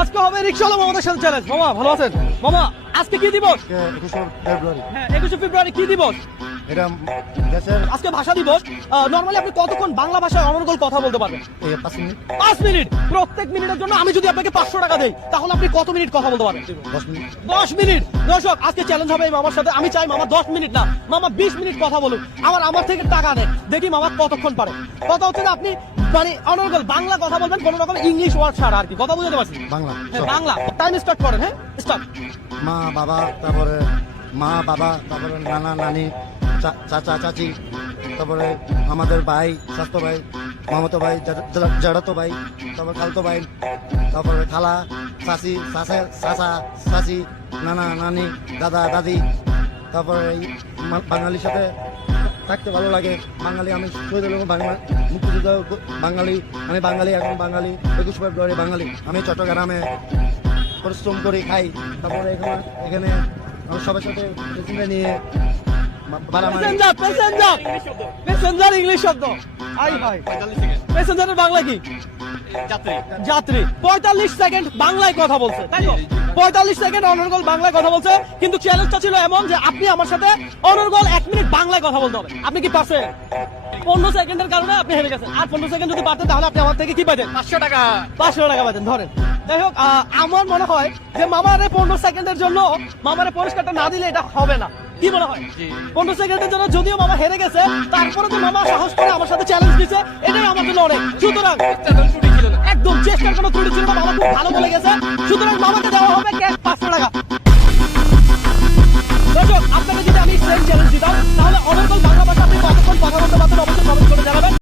আজকে হবে রিকশাওয়ালা মামাদের সাথে চ্যালেঞ্জ। মামা ভালো আছেন? মামা আজকে কি দিবস? 21শে ফেব্রুয়ারি। হ্যাঁ 21শে ফেব্রুয়ারি কি দিবস? এটা দেশের আজকে ভাষা দিবস। নরমালি আপনি কতক্ষণ বাংলা ভাষায় অনর্গল কথা বলতে পারবেন? 5 মিনিট, 5 মিনিট। প্রত্যেক মিনিটের জন্য আমি যদি আপনাকে 500 টাকা দেই তাহলে আপনি কত মিনিট কথা বলতে পারবেন? 10 মিনিট। 10 মিনিট। দর্শক আজকে চ্যালেঞ্জ হবে এই মামার সাথে। আমি চাই মামা 10 মিনিট না, মামা 20 মিনিট কথা বলুন। আমার থেকে টাকা নেন, দেখি মামা কতক্ষণ পারে। কথা হচ্ছে যে আপনি মানে অনর্গল বাংলা কথা বলবেন, কোন রকম ইংলিশ ওয়ার্ড ছাড়া আর কি। কথা বুঝতে পারছি? বাংলা। হ্যাঁ, বাংলা। টাইম স্টার্ট করেন। হ্যাঁ স্টার্ট। মা বাবা, তারপরে নানা নানি, চাচা চাচি, তারপরে আমাদের ভাই, স্বাস্থ্য ভাই, মামাতো ভাই, জাড়াতো ভাই, তারপর খালতো ভাই, তারপরে খালা, চাচি, চাচা চাচি, নানা নানি, দাদা দাদি। তারপরে এই বাঙালির সাথে থাকতে ভালো লাগে। বাঙালি, আমি শহীদুল মুক্তিযুদ্ধ বাঙালি, আমি বাঙালি, এখন বাঙালি, 21 ফেব্রুয়ারি বাঙালি। আমি চট্টগ্রামে পরিশ্রম করি, খাই। তারপরে এখানে আমার সবার সাথে নিয়ে প্যাসেঞ্জার ইংলিশ শব্দ। আই ভাই প্যাসেঞ্জারের বাংলা কি? যাত্রী। 45 সেকেন্ড বাংলায় কথা বলছে, তাই তো? 45 সেকেন্ড অনর্গল বাংলায় কথা বলছে, কিন্তু চ্যালেঞ্জটা ছিল এমন যে আপনি আমার সাথে অনর্গল 1 মিনিট বাংলায় কথা বলতে হবে। আপনি কি পারছেন? 15 সেকেন্ডের কারণে আপনি হেরে গেছেন। আর 15 সেকেন্ড যদি পারতেন তাহলে আপনি আমার থেকে কি পাইতেন? 500 টাকা। 500 টাকা পাইতেন। ধরেন। যাই হোক, আমার মনে হয় যে মামারে 15 সেকেন্ডের জন্য মামারে পুরস্কারটা না দিলে এটা হবে না। কি মনে হয়? 15 সেকেন্ডের জন্য যদিও মামা হেরে গেছে, তারপরে তো মামা সাহস করে আমার সাথে চ্যালেঞ্জ দিচ্ছে, এটাই আমার জন্য অনেক। সুতরাং একদম চেষ্টার কোনো ত্রুটি ছিল না, মামা খুব ভালো বলে গেছে। সুতরাং মামাকে দেওয়া হবে ক্যাশ 500 টাকা। দর্শক আপনাকে যদি আমি সেম চ্যালেঞ্জ দিতাম তাহলে অনর্গল